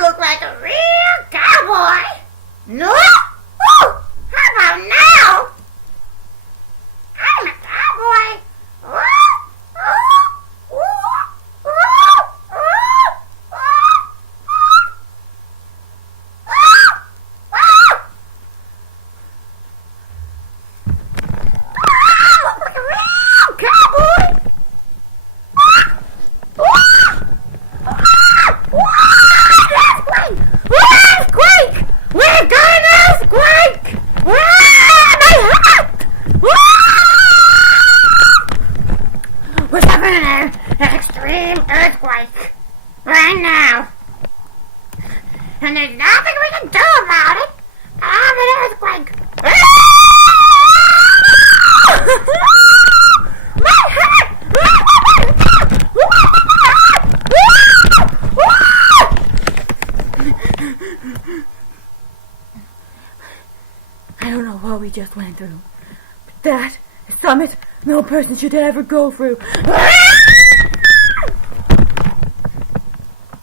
look like a real cowboy. No? Ooh, how about now? I'm a cowboy. What's happening? An extreme earthquake. Right now. And there's nothing we can do about it. I'm an earthquake. My head! I don't know what we just went through, but that is something no person should ever go through.